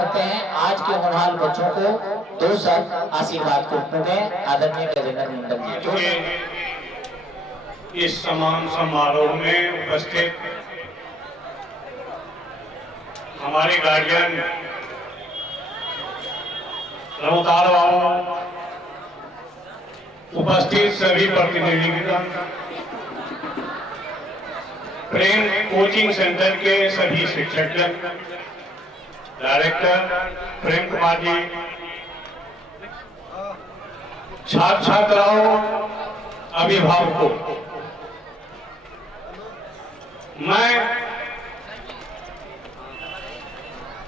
करते हैं आज के होनहार बच्चों को दो शब्द आशीर्वाद को दें। आदरणीय गजेंद्र मंडल जी इस समान समारोह में उपस्थित हमारे गार्जियन रमोतार बाबू, उपस्थित सभी प्रतिनिधिगण, प्रेम कोचिंग सेंटर के सभी शिक्षकगण, डायरेक्टर प्रेम कुमार जी, छात्र छात्राओं, अभिभावकों, मैं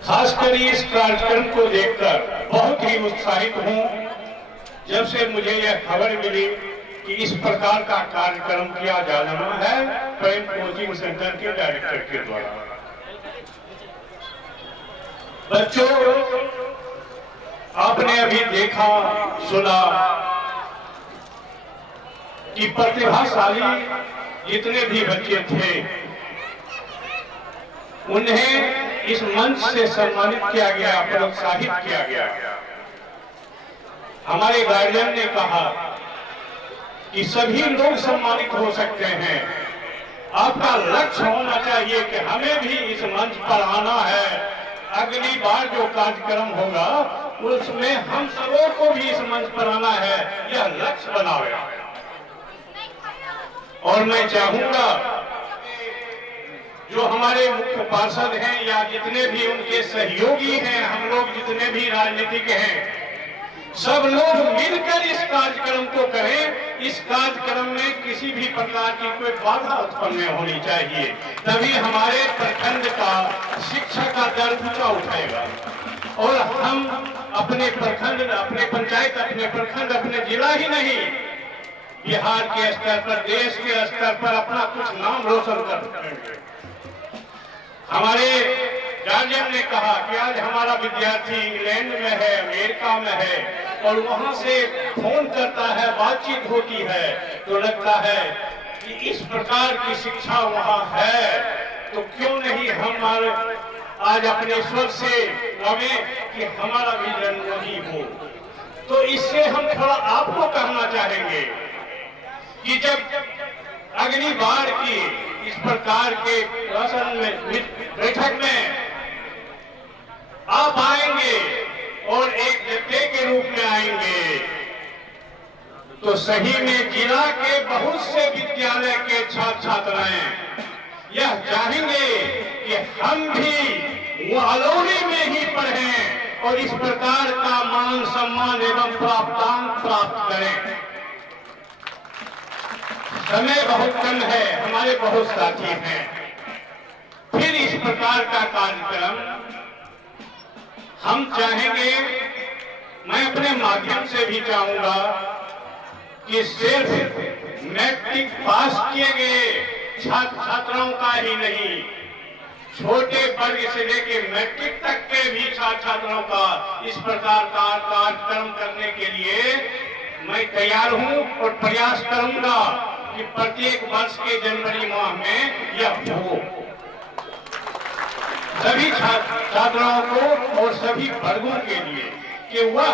खासकर इस कार्यक्रम को देखकर बहुत ही उत्साहित हूं। जब से मुझे यह खबर मिली कि इस प्रकार का कार्यक्रम किया जाना है प्रेम कोचिंग सेंटर के डायरेक्टर के द्वारा। बच्चों, आपने अभी देखा सुना कि प्रतिभाशाली जितने भी बच्चे थे उन्हें इस मंच से सम्मानित किया गया, प्रोत्साहित किया गया। हमारे गार्जियन ने कहा कि सभी लोग सम्मानित हो सकते हैं, आपका लक्ष्य होना चाहिए कि हमें भी इस मंच पर आना है। अगली बार जो कार्यक्रम होगा उसमें हम सबों को भी इस मंच पर आना है, यह लक्ष्य बनावे। और मैं चाहूंगा जो हमारे मुख्य पार्षद हैं या जितने भी उनके सहयोगी हैं, हम लोग जितने भी राजनीतिक हैं, सब लोग मिलकर इस कार्यक्रम को करें। इस कार्यक्रम में किसी भी प्रकार की कोई बाधा उत्पन्न नहीं होनी चाहिए, तभी हमारे प्रखंड का शिक्षा का दर ऊंचा उठेगा और हम अपने प्रखंड, अपने पंचायत, अपने प्रखंड, अपने जिला ही नहीं, बिहार के स्तर पर, देश के स्तर पर अपना कुछ नाम रोशन कर सकेंगे। हमारे गार्जियन ने कहा कि आज हमारा विद्यार्थी इंग्लैंड में है, अमेरिका में है और वहां से फोन करता है, बातचीत होती है, तो लगता है कि इस प्रकार की शिक्षा वहां है, तो क्यों नहीं हम आज अपने स्वर से कहें कि हमारा भी जन्म वही हो। तो इससे हम थोड़ा आपको कहना चाहेंगे कि जब अगली बार की इस प्रकार के बैठक में आप आएंगे और एक जत्थे के रूप में आएंगे, तो सही में जिला के बहुत से विद्यालय के छात्र छात्राएं यह चाहेंगे कि हम भी वो अलौली में ही पढ़ें और इस प्रकार का मान सम्मान एवं प्राप्तांक प्राप्त करें। समय बहुत कम है, हमारे बहुत साथी हैं, फिर इस प्रकार का कार्यक्रम हम चाहेंगे। मैं अपने माध्यम से भी चाहूंगा कि सिर्फ मैट्रिक पास किए गए छात्र छात्राओं का ही नहीं, छोटे वर्ग से लेकर मैट्रिक तक के भी छात्र छात्राओं का इस प्रकार का कार्यक्रम करने के लिए मैं तैयार हूं और प्रयास करूंगा कि प्रत्येक वर्ष के जनवरी माह में यह हो। सभी छात्राओं को और सभी वर्गों के लिए कि वह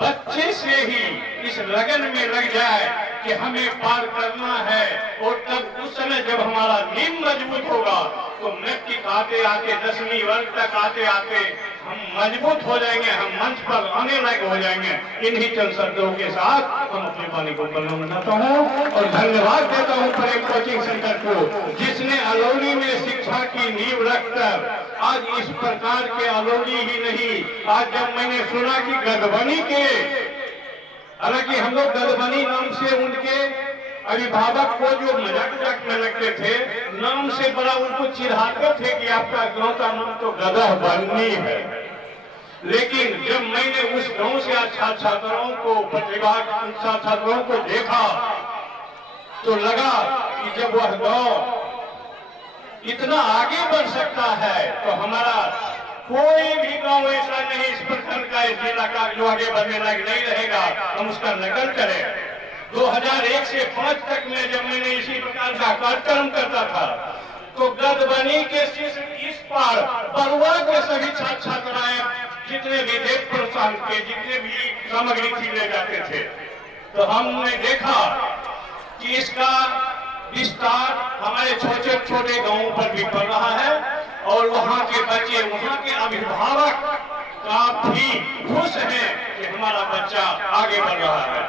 बच्चे से ही इस लगन में लग जाए कि हमें पार करना है, और तब उस समय जब हमारा नींव मजबूत होगा तो मैट्रिक आते आते 10वीं वर्ग तक आते आते हम मजबूत हो जाएंगे, हम मंच पर आने लायक हो जाएंगे। इन्हीं चंद शब्दों के साथ हम अपने वाणी को बंद करता हूँ और धन्यवाद देता हूँ प्रेम कोचिंग सेंटर को, जिसने अलौली में शिक्षा की नींव रखकर आज इस प्रकार के अलौली ही नहीं, आज जब मैंने सुना कि गधबनी के, हालांकि हम लोग गधबनी नाम से उनके अभिभावक को जो मजाक में लगते थे, नाम से बड़ा उनको चिढ़ाते थे कि आपका गांव का नाम तो गधबनी है। लेकिन जब मैंने उस गांव से छात्र छात्राओं को, प्रतिभा छात्र छात्राओं को देखा तो लगा कि जब वह गांव इतना आगे बढ़ सकता है तो हमारा कोई भी गांव ऐसा नहीं इस प्रखंड का, इस जिला का जो आगे बढ़ने लायक नहीं रहेगा। हम उसका नकल करें। 2001 से 5 तक में जब मैंने इसी प्रकार का कार्यक्रम करता था तो गधबनी के इस पार बरुआ के सभी छात्र छात्राएं जितने भी देव प्रोत्साहन के जितने भी सामग्री थी ले जाते थे, तो हमने देखा कि इसका विस्तार हमारे छोटे छोटे गांवों पर भी पड़ रहा है और वहां के बच्चे, वहां के अभिभावक काफी खुश हैं कि हमारा बच्चा आगे बढ़ रहा है।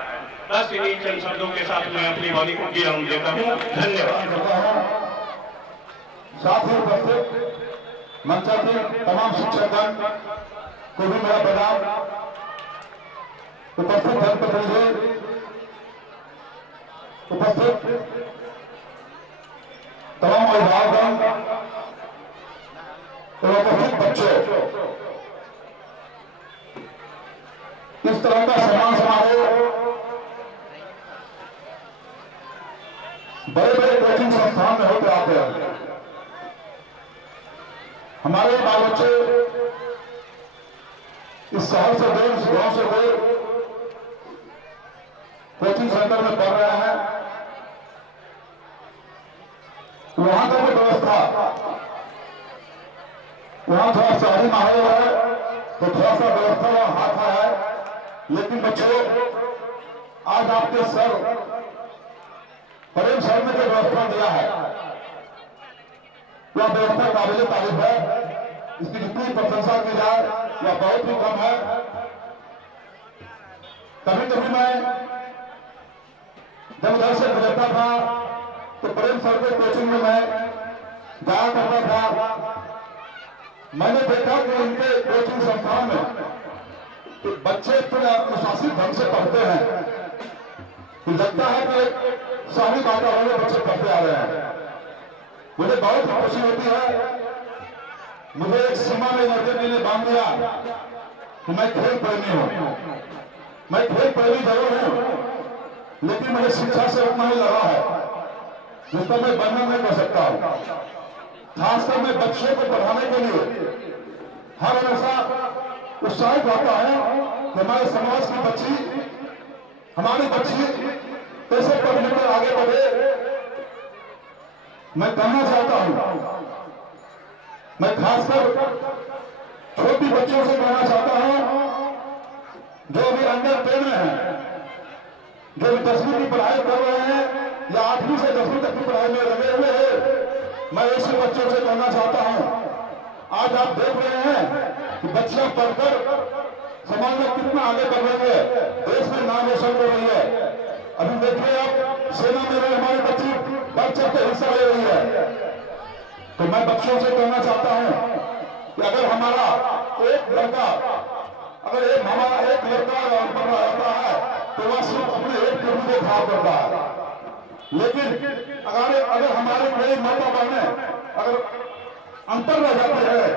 बस इन्हीं चंद शब्दों के साथ मैं अपनी वाणी को विराम देता हूँ। धन्यवाद। साथ ही उपस्थित मंचासीन तमाम शिक्षकगण को भी मेरा प्रणाम। उपस्थित जनप्रतिनिधि, उपस्थित तमाम अभिभावकगण और उपस्थित बच्चों, इस तरह का सम्मान समारोह बड़े बड़े कोचिंग संस्थान में होते आते हैं। हमारे बाल बच्चे इस शहर से दूर, इस गांव से दूर कोचिंग सेंटर में पढ़ रहे हैं। वहां का भी व्यवस्था, वहां थोड़ा शहरी माहौल है तो थोड़ा सा व्यवस्था वहां हाथ है, लेकिन बच्चों आज आपके सर प्रेम सर ने जो व्यवस्था दिया है वह व्यवस्था काबिल तारीफ है। इसकी जितनी प्रशंसा की जाए वह बहुत ही कम है। कभी कभी मैं जब उधर से गुजरता था तो प्रेम सर के कोचिंग में मैं जाया करता था। मैंने देखा कि उनके कोचिंग संस्थान में तो बच्चे इतने अनुशासित ढंग से पढ़ते हैं कि लगता है कि शहरी वातावरण में बच्चे पढ़ते आ रहे हैं। मुझे बहुत खुशी होती है। मुझे एक सीमा में नजर ने बांध दिया कि मैं खेल प्रेमी हूं। मैं खेल प्रेमी जरूर हूं, लेकिन मुझे शिक्षा से उतना ही लगा है जिसका मैं वर्णन नहीं कर सकता हूं। खासकर मैं बच्चों को पढ़ाने के लिए हर हमेशा उत्साहित रहता है कि हमारे समाज की बच्ची, हमारी बच्ची कैसे पढ़ लिख कर आगे बढ़े। मैं कहना चाहता हूं, मैं खासकर छोटी बच्चों से कहना चाहता हूं जो अभी अंडर 10 में है, जो 10वीं की पढ़ाई कर रहे हैं या 8वीं से 10वीं तक की पढ़ाई में लगे हुए हैं। मैं ऐसे बच्चों से कहना चाहता हूं, आज आप देख रहे हैं कि बच्चियां पढ़कर समाज में कितना आगे बढ़ रही है, देश में नाम रोशन कर रही है। अभी देखिए आप सेना में रहे हमारी बच्ची बढ़ चढ़ के हिस्सा ले रही है। तो मैं बच्चों से कहना चाहता हूं कि अगर हमारा एक लड़का पढ़ रहा होता है तो वह सिर्फ अपने एक गुरु को खराब करता है। लेकिन अगर हमारे कोई माता बहनें अगर अंतर रह जाते हैं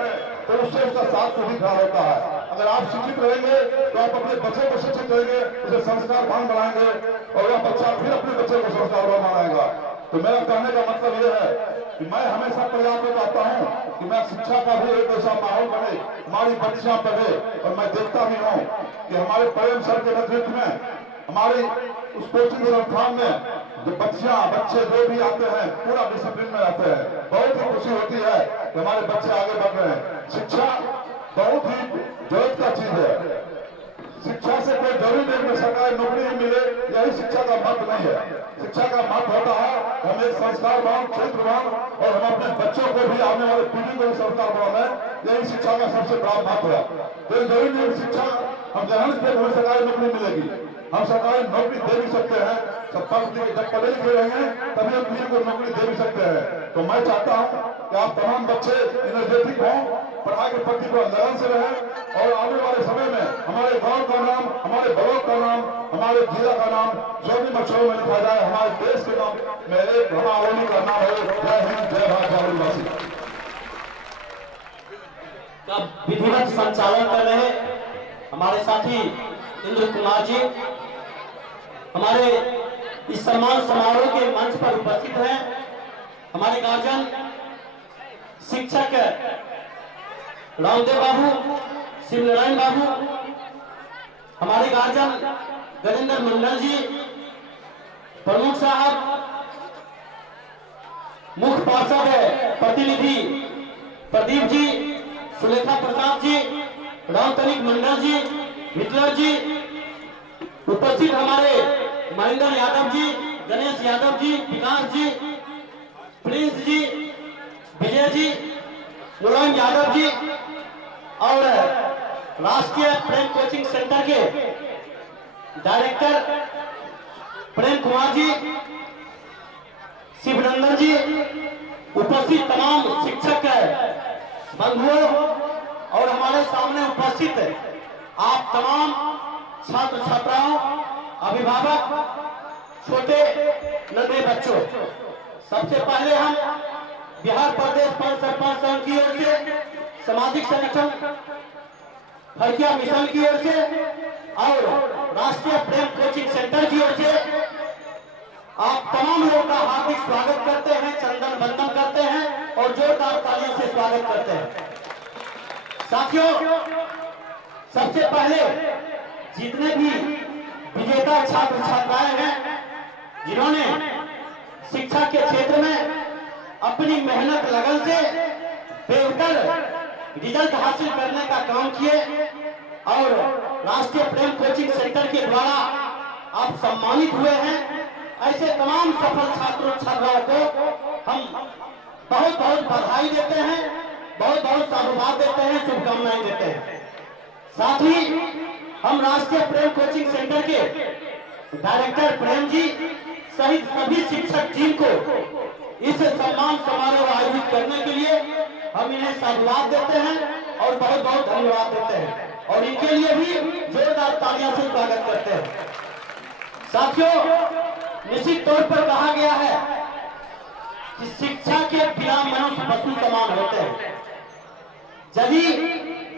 तो उससे उसका साथ को भी खराब होता है। अगर आप शिक्षित रहेंगे तो आप अपने बच्चे को शिक्षित करेंगे, उसे संस्कारवान बनाएंगे और वह बच्चा फिर अपने बच्चे को संस्कारवान बनाएगा। तो मेरा कहने का मतलब यह है कि मैं हमेशा प्रयास में करता हूं कि मैं शिक्षा का भी एक ऐसा माहौल बने, हमारी बच्चियां पढ़े। और मैं देखता भी हूं कि हमारे प्रेम सर के नेतृत्व में हमारी उस कोचिंग संस्थान में जो बच्चे जो भी आते हैं पूरा डिसिप्लिन में रहते हैं। बहुत ही खुशी होती है कि हमारे बच्चे आगे बढ़ रहे हैं। शिक्षा बहुत ही जरूरत का चीज है। शिक्षा से कोई जरूरी नहीं कि सरकारी नौकरी ही मिले, यही शिक्षा का महत्व नहीं है। शिक्षा का महत्व होता है हम एक संस्कारवान, चरित्रवान और हम अपने बच्चों को भी, आने वाले पीढ़ी को भी संस्कार बनाना है। यही शिक्षा का सबसे बड़ा महत्व है। कोई जरूरी नहीं शिक्षा हम ग्रहण किए हमें सरकारी नौकरी मिलेगी। हम सरकारी नौकरी दे भी सकते हैं, जब पढ़े लिखे रहेंगे तभी हम किसी को नौकरी दे भी सकते हैं। तो मैं चाहता हूं कि आप तमाम बच्चे एनर्जेटिक हों, पढ़ाई के प्रति लगन से रहें और आने वाले समय में हमारे गांव का नाम, हमारे ब्लॉक का नाम, हमारे जिला का नाम स्वर्णिम अक्षरों में लिखा जाए। हमारे देश के नाम में एक हमारी का नाम हो। जय हिंद, जय भारत, जय आदिवासी। विधिवत संचालन कर रहे हमारे साथी इंद्र कुमार जी हमारे इस सम्मान समारोह के मंच पर उपस्थित हैं। हमारे गार्जियन शिक्षक रामदेव बाबू, शिव नारायण बाबू, हमारे गार्जियन गजेंद्र मंडल जी, प्रमुख साहब, मुख्य पार्षद प्रतिनिधि प्रदीप जी, सुलेखा प्रसाद जी, रामतनिक मंडल जी, हिटलर जी, उपस्थित हमारे महेंद्र यादव जी, गणेश यादव जी, विकास जी, प्रिंस जी, विजय जी, मुलायम यादव जी और राष्ट्रीय प्रेम कोचिंग सेंटर के डायरेक्टर प्रेम कुमार जी, शिवनंदन जी, उपस्थित तमाम शिक्षक बंधुओं और हमारे सामने उपस्थित आप तमाम छात्र छात्राओं, अभिभावक, छोटे नन्हे बच्चों, सबसे पहले हम बिहार प्रदेश पंच सरपंच संघ की ओर से, सामाजिक संगठन फरकिया मिशन की ओर से और राष्ट्रीय प्रेम कोचिंग सेंटर की ओर से आप तमाम लोगों का हार्दिक स्वागत करते हैं, चंदन वंदन करते हैं और जोरदार तालियों से स्वागत करते हैं। साथियों, सबसे पहले जितने भी विजेता छात्र छात्राएं हैं, जिन्होंने शिक्षा के क्षेत्र में अपनी मेहनत लगन से बेहतर रिजल्ट हासिल करने का काम किए और राष्ट्रीय प्रेम कोचिंग सेंटर के द्वारा आप सम्मानित हुए हैं, ऐसे तमाम सफल छात्रों छात्राओं को हम बहुत बहुत बधाई देते हैं, बहुत बहुत साधुवाद देते हैं, शुभकामनाएं देते हैं। साथ ही हम राष्ट्रीय प्रेम कोचिंग सेंटर के डायरेक्टर प्रेम जी सहित सभी शिक्षक टीम को इस सम्मान समारोह आयोजित करने के लिए हम इन्हें साधुवाद देते हैं और बहुत बहुत धन्यवाद देते हैं और इनके लिए भी जोरदार तालियां से स्वागत करते हैं। साथियों, निश्चित तौर पर कहा गया है कि शिक्षा के बिना मनुष्य पशु समान होते हैं। यदि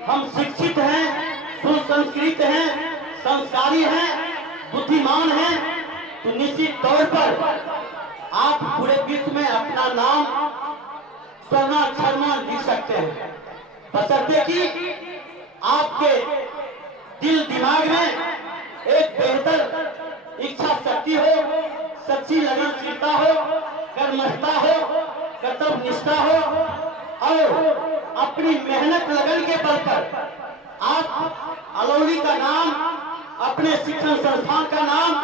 हम शिक्षित हैं, सुसंस्कृत हैं, संस्कारी हैं, बुद्धिमान हैं, तो निश्चित तौर पर आप पूरे विश्व में अपना नाम स्वर्णाक्षर में लिख सकते हैं, बशर्ते कि आपके दिल दिमाग में एक बेहतर इच्छा शक्ति हो, सच्ची लगनशीलता हो, कर्मठता हो, कर्तव्य निष्ठा हो और अपनी मेहनत लगन के बल पर आप अलौली का नाम, अपने शिक्षण संस्थान का नाम,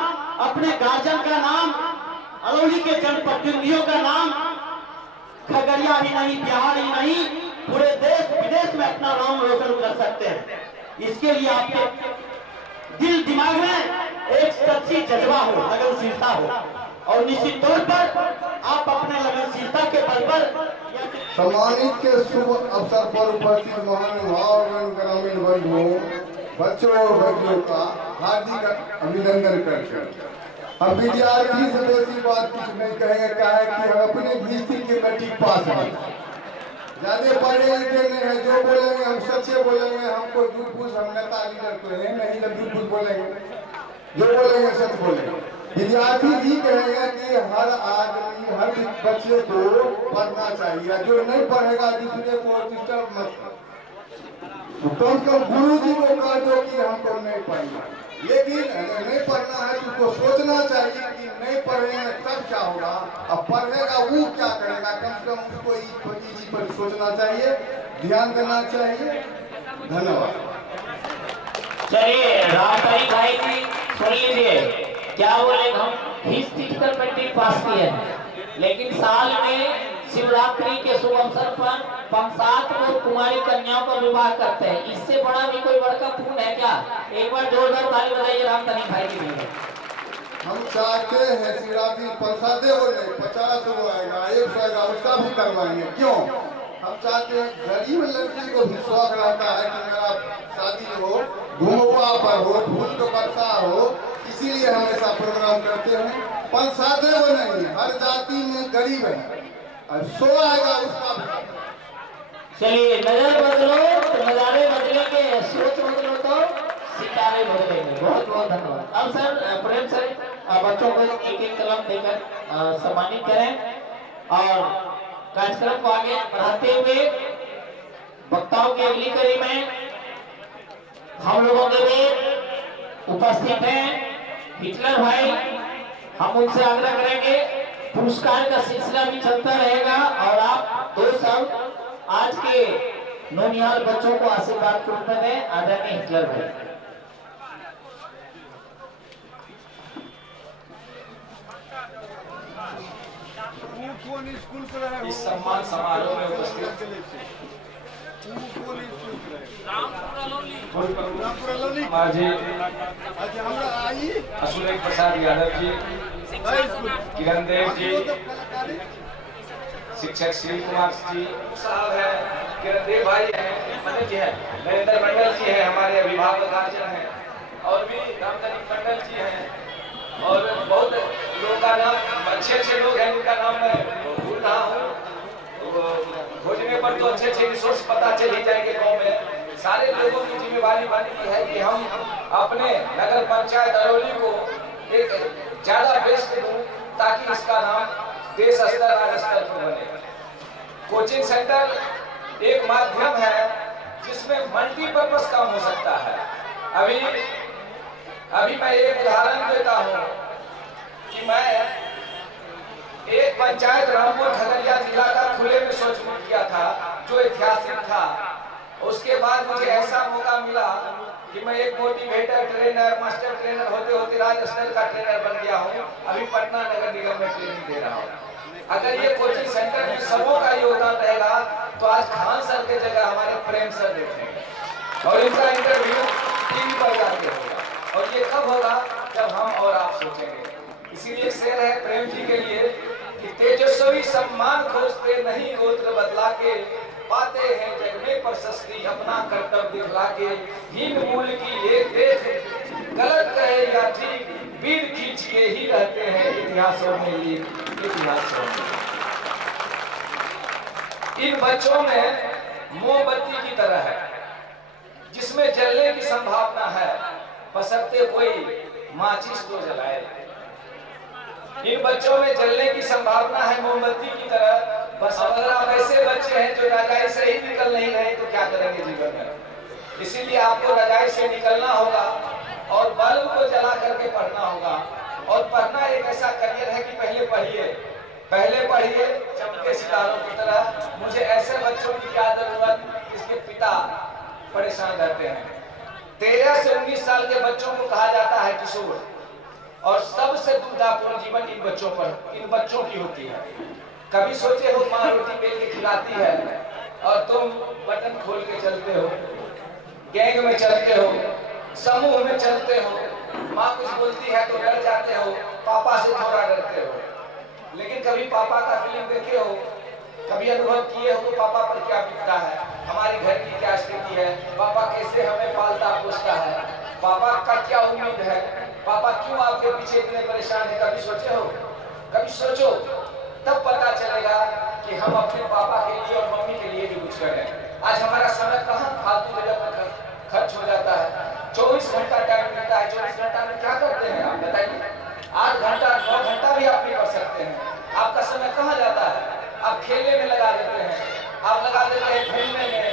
अपने गार्जियन का नाम, अलौली के जनप्रतिनिधियों का नाम खगड़िया ही नहीं, बिहार ही नहीं, पूरे देश विदेश में अपना नाम रोशन कर सकते हैं। इसके लिए आपके दिल दिमाग में एक सच्ची जज्बा हो, लगनशीलता हो और निश्चित तौर पर आप अपने लगनशीलता के बल पर सम्मानित के शुभ अवसर पर उपस्थित महानुभाव ग्रामीण बंधुओं, बच्चों और बच्चियों का हार्दिक अभिनंदन करते हैं। हम विद्यार्थी से बेसी बात कुछ नहीं कहेंगे, क्या है कि हम अपने दृष्टि के मैट्रिक पास हैं, ज्यादा पढ़े लिखे नहीं है, जो बोलेंगे हम सच्चे बोलेंगे, हमको झूठ फूस, हम नेता लीडर तो है नहीं, जब झूठ फूस बोलेंगे, जो बोलेंगे सच बोलेंगे। विद्यार्थी भी कहेंगे कि हर आदमी, हर बच्चे को पढ़ना चाहिए, जो नहीं पढ़ेगा दूसरे को डिस्टर्ब मत करो। तो कम गुरु जी को कह दो कि हमको नहीं पढ़ना, लेकिन अगर नहीं पढ़ना है तो उसको सोचना चाहिए कि नहीं पढ़ेंगे तब क्या होगा, अब पढ़ेगा वो क्या करेगा, कम से कम उसको इस चीज पर सोचना चाहिए, ध्यान देना चाहिए। धन्यवाद। चलिए रामतारी भाई जी सुन लीजिए, क्या बोले, हम फीस कर मैट्रिक पास किए हैं, लेकिन साल में शिवरात्रि के शुभ अवसर पर 5-7 को कुमारी कन्याओं का विवाह करते हैं। इससे बड़ा भी कोई बड़का पुण्य है क्या? एक बार जोरदार ताली बजाइए रामतारी भाई के लिए। हम चाहते हैं शिवरात्रि 50 को आएगा, 100 आएगा, उसका भी करवाएंगे। क्यों? हम चाहते हैं गरीब लड़की को भी शौक रहता है कि मेरा शादी हो, घुमवा पर हो, फूल तो करता हो, इसीलिए हम ऐसा प्रोग्राम करते हैं। 50 को नहीं, हर जाति में गरीब है और 100 आएगा उसका भी। चलिए नजर बदलो तो नजारे बदलेंगे, सोच बदलो तो सितारे बदलेंगे। बहुत बहुत धन्यवाद। अब सर प्रेम सर बच्चों को एक एक कलम देकर सम्मानित करें और कार्यक्रम को आगे बढ़ाते हुए वक्ताओं की अगली कड़ी में हम लोगों के भी उपस्थित हैं हिटलर भाई। हम उनसे आग्रह करेंगे, पुरस्कार का सिलसिला भी चलता रहेगा और आप 2 साल आज के नौनिहाल बच्चों को आशीर्वाद के रूप में दें आदरणीय हिटलर भाई। इस सम्मान समारोह में उपस्थित माजी असुरेश प्रसाद यादव जी, किरण देव जी, शिक्षक श्री कुमार जी साहब है, किरण देव भाई हैं, मनोज जी है, नरेंद्र मंडल जी है, हमारे अभिभावक आचार्य हैं, और भी रामधनी मंडल जी हैं, और बहुत लोगों का नाम, अच्छे लोग हैं उनका नाम मैं भूल रहा हूँ। खोजने पर तो अच्छे रिसोर्स पता चल ही जाएंगे गाँव में। सारे लोगों की जिम्मेवारी बनती है कि हम अपने नगर पंचायत अरौली को एक ज्यादा बेस्ट दूं ताकि इसका नाम देश स्तर राज्य स्तर पर बने। कोचिंग सेंटर एक माध्यम है जिसमें मल्टीपर्पज काम हो सकता है। अभी मैं एक उदाहरण देता हूँ कि मैं एक पंचायत रामपुर खगड़िया जिला का खुले में शौच मुक्त किया था जो ऐतिहासिक था। उसके बाद मुझे ऐसा मौका मिला कि मैं एक मोटिवेटर ट्रेनर मास्टर ट्रेनर होते होते राज्य स्तर का ट्रेनर बन गया हूँ। अभी पटना नगर निगम में ट्रेनिंग दे रहा हूँ। अगर ये कोचिंग सेंटर में सबों का योगदान रहेगा तो आज खान सर की जगह हमारे प्रेम सर देखेंगे और इनका इंटरव्यू टीवी पर जाके होगा। और ये कब होगा जब हम और आप सोचेंगे। इसीलिए शेर है प्रेम जी के लिए कि तेजस्वी सम्मान खोजते नहीं गोत्र बदला के, पाते हैं जग में प्रशस्ति अपना कर्तव्य दिखला के। हीन मूल की एक देख गलत कहे या ठीक, वीर खींचिए ही रहते हैं इतिहासों में ये इतिहासों में। इन बच्चों में मोमबत्ती की तरह है जिसमें जलने की संभावना है, बशर्ते कोई माचिस तो जलाए। इन बच्चों में जलने की संभावना है मोमबत्ती की तरह। बस अगर आप ऐसे बच्चे हैं जो रजाई से ही निकल नहीं रहे तो क्या करेंगे जीवन में। इसीलिए आपको रजाई से निकलना होगा और बल्ब को जला करके पढ़ना होगा। और पढ़ना एक ऐसा करियर है कि पहले पढ़िए चमके सितारों की तरह। मुझे ऐसे बच्चों की क्या जरूरत जिसके पिता परेशान रहते हैं। 13 से 19 साल के बच्चों को कहा जाता है किशोर, और सबसे दुविधापूर्ण जीवन इन बच्चों की होती है। कभी सोचे हो माँ रोटी बेल के खिलाती है और तुम बटन खोल के चलते हो, गैंग में चलते हो, समूह में चलते हो, माँ कुछ बोलती है तो डर जाते हो, पापा से थोड़ा डरते हो। लेकिन कभी पापा का फिल्म देखे हो, कभी अनुभव किए हो तो पापा पर क्या बीतता है, हमारी घर की क्या स्थिति है, पापा कैसे हमें पालता पोसता है, पापा का क्या उम्मीद है, पापा क्यों आपके पीछे इतने परेशान है। कभी सोचे हो? कभी सोचो, तब पता चलेगा कि हम अपने पापा के लिए और मम्मी के लिए भी कुछ करें। आज हमारा समय कहाँ फालतू जगह पर खर्च हो जाता है। 24 घंटा टाइम मिलता है, 24 घंटा में क्या करते हैं आप बताइए। 8 घंटा 9 घंटा भी आप नहीं कर सकते हैं। आपका समय कहाँ जाता है? आप खेलने में लगा देते हैं, आप लगा देते हैं घूमने में,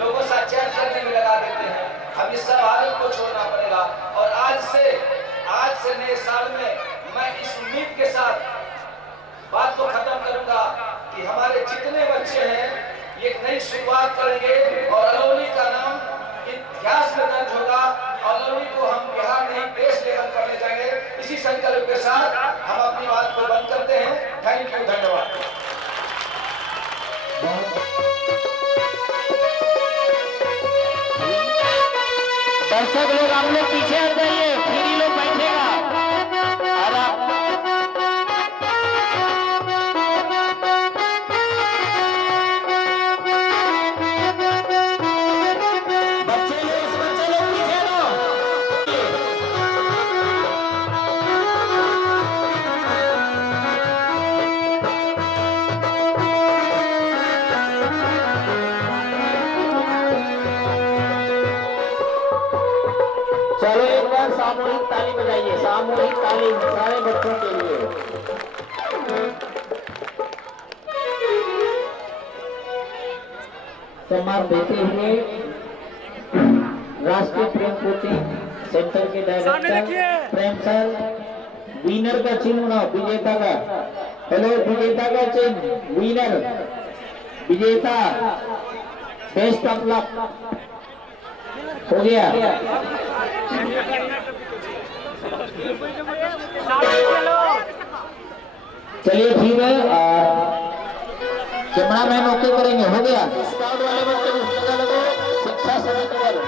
लोगों से चैट करने में लगा देते हैं। अब इस सब आदत को छोड़ना पड़ेगा। और आज से नए साल में मैं इस उम्मीद के साथ बात को खत्म करूंगा कि हमारे जितने बच्चे हैं एक नई शुरुआत करेंगे और अरौली का नाम इतिहास में दर्ज होगा। अरौली को हम बिहार नहीं देश लेवल पर ले जाएंगे। इसी संकल्प के साथ हम अपनी बात को बंद करते हैं। थैंक यू, धन्यवाद। दर्शक लोग आप लोग पीछे हट जाइए, फिर ही लोग बैठेगा। चलो एक बार सामूहिक ताली बजाइए, सामूहिक ताली सारे बच्चों के लिए। सम्मान देते हुए राष्ट्रीय प्रेम कोचिंग सेंटर के डायरेक्टर प्रेम सर, विनर का चिन्ह बनाओ, विजेता का। हेलो, विजेता का चिन्ह, विनर, विजेता बेस्ट ऑफ लक। हो गया। चलिए ठीक है, कैमरा मैन ओके करेंगे। हो गया। स्काउट वाले बच्चे उस जगह लगो, शिक्षा समिति वाले।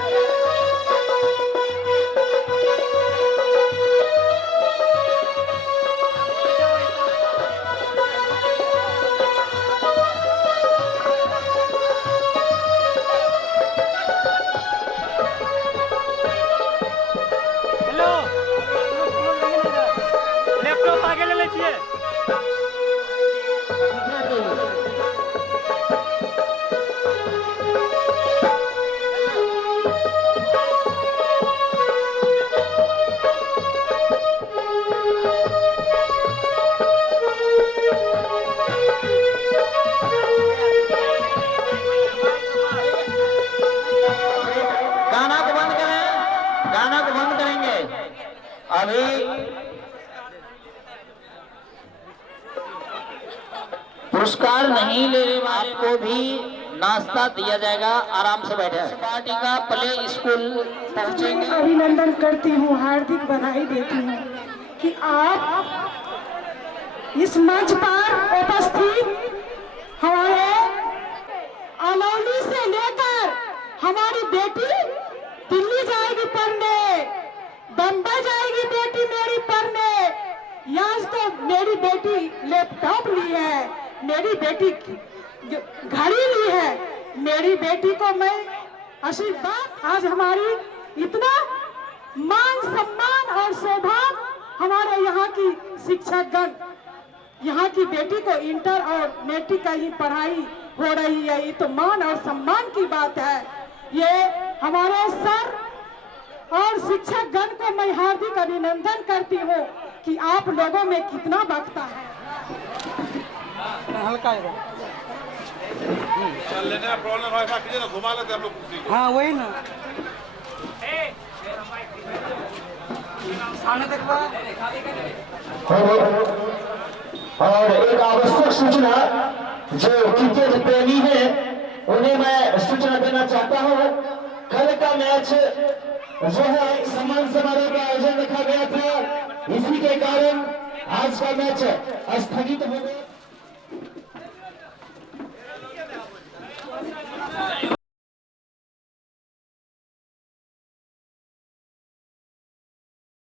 लैपटॉप आगे ले लीजिए। गाना को बंद करें, गाना को बंद करेंगे अभी। पुरस्कार नहीं लेने वाले को भी नाश्ता दिया जाएगा, आराम से बैठे। पार्टी का प्ले स्कूल पहुंचेंगे। अभिनंदन करती हूँ, हार्दिक बधाई देती हूँ कि आप इस मंच पर उपस्थित हमारे अलौली से लेकर हमारी बेटी दिल्ली जाएगी पढ़ने, बम्बई जाएगी बेटी मेरी पढ़ने, यहाँ तो मेरी बेटी लैपटॉप ली है, मेरी बेटी घड़ी ली है। मेरी बेटी को मैं आशीर्वाद, आज हमारी इतना मान सम्मान और सौभाग्य हमारे यहाँ की शिक्षकगण, यहाँ की बेटी को इंटर और मैट्रिक का ही पढ़ाई हो रही है, ये तो मान और सम्मान की बात है। ये हमारे सर और शिक्षकगण को मैं हार्दिक अभिनंदन करती हूँ कि आप लोगों में कितना बखता है। लेने प्रॉब्लम है कीजिए ना, घुमा लेते हम लोग कुर्सी। हाँ वही ना, सामने देखो। और एक आवश्यक सूचना, जो क्रिकेट प्रेमी है उन्हें मैं सूचना देना चाहता हूँ। कल का मैच जो है सम्मान समारोह का आयोजन रखा गया था, इसी के कारण आज का मैच स्थगित हो गया।